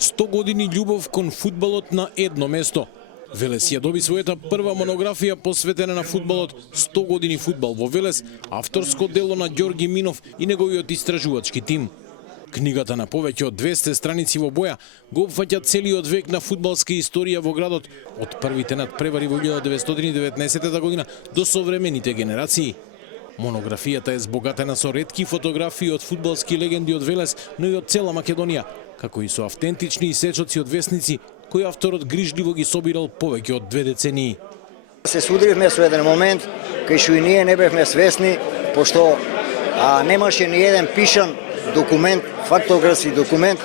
100 години љубов кон фудбалот на едно место. Велес ја доби својата прва монографија посветена на фудбалот 100 години фудбал во Велес, авторско дело на Ѓорги Минов и неговиот истражувачки тим. Книгата на повеќе од 200 страници во боја го опфаќа целиот век на фудбалска историја во градот, од првите надпревари во 1919 година до современите генерации. Монографијата е збогатена со ретки фотографии од фудбалски легенди од Велес, но и од цела Македонија, како и со автентични сечоци од весници, кои авторот грижливо ги собирал повеќе од 2 децении. Се судривме со еден момент кај што и ние не бевме свесни, пошто немаше ни еден пишан документ, фактографски документ,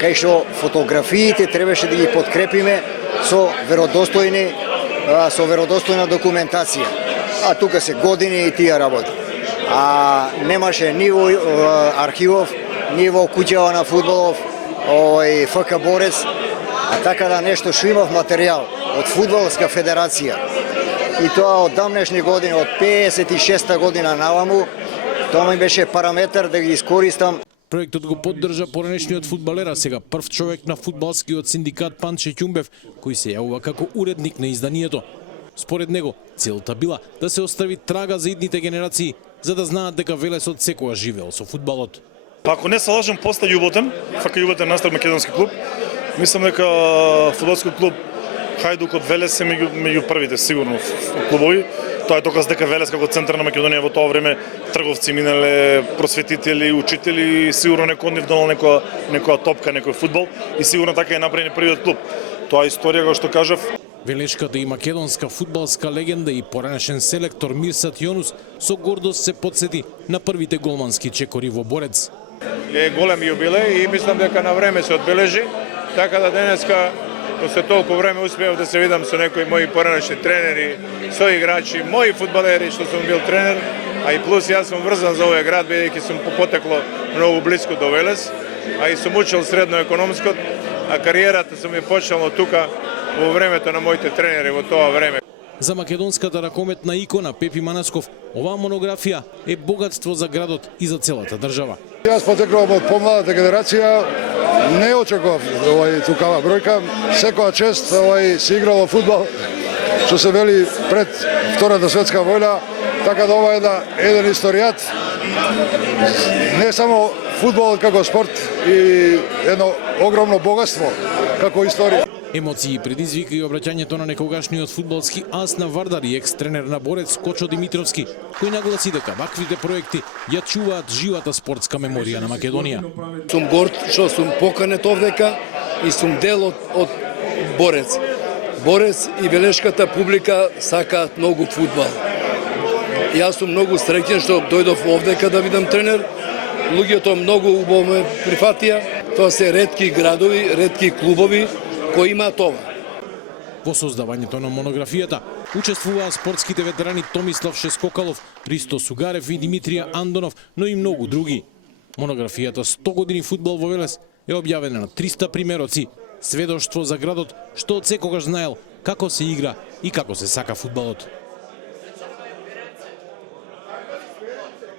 кај што фотографиите требаше да ги подкрепиме со веродостојна документација. А тука се години и тие работи. Немаше ни во архивов, ни во куќава на фудбалов, ФК Борец, така да нешто што имав материјал од Фудбалска федерација. И тоа од давнешни години, од 56-та година наваму, тоа ми беше параметар да ги искористам. Проектот го поддржа поранешниот фудбалер, а сега прв човек на фудбалскиот синдикат Панче Ќумбев, кој се јавува како уредник на изданието. Според него, целта била да се остави трага за идните генерации, за да знаат дека Велесот секогаш живеел со фудбалот. Ако не се лажам, поста Љуботен, ФК Љуботен настав македонски клуб. Мислам дека фудбалски клуб Хајдук од Велес е меѓу првите сигурно клубови. Тоа е доказ дека Велес како центар на Македонија во тоа време трговци минале, просветители, учители, сигурно некој од нив донел некоја топка, некој фудбал и сигурно така е направен првиот клуб. Тоа е историја како што кажав. Велешката и македонска фудбалска легенда и поранешен селектор Мирсат Јонус со гордост се потсети на првите голмански чекори во Борец. Е голем јубилеј и мислам дека на време се одбележи, така да денеска после толку време успеав да се видам со некои мои поранешни тренери, со играчи, мои фудбалери што сум бил тренер, а и плюс јас сум врзан за овој град бидејќи сум потекло многу блиску до Велес, а и сум учел средно економско, а кариерата сум ја почнал тука во времето на моите тренери во тоа време. За македонската ракометна икона Пепи Манасков, оваа монографија е богатство за градот и за целата држава. Јас потекнувам од помладата генерација, не очекував тукава бројка. Секоја чест се играло фудбал, што се вели пред Втората светска војна, така да ова е еден историјат, не само фудбалот како спорт и едно огромно богатство како историја. Емоции предизвика и обраќањето на некогашниот фудбалски ас на Вардар и екс-тренер на Борец Кочо Димитровски, кој нагласи дека ваквите проекти ја чуваат живата спортска меморија на Македонија. Сум горд што сум поканет овдека и сум дел од Борец. Борец и велешката публика сакаат многу фудбал. Јас сум многу среќен што дојдов овдека да видам тренер. Луѓето многу убаво ме прифатија. Тоа се ретки градови, ретки клубови кои има тоа. Во создавањето на монографијата учествуваа спортските ветерани Томислав Шескокалов, Ристо Сугарев и Димитрија Андонов, но и многу други. Монографијата 100 години фудбал во Велес е објавена на 300 примероци, сведоштво за градот што од секогаш знаел како се игра и како се сака фудбалот.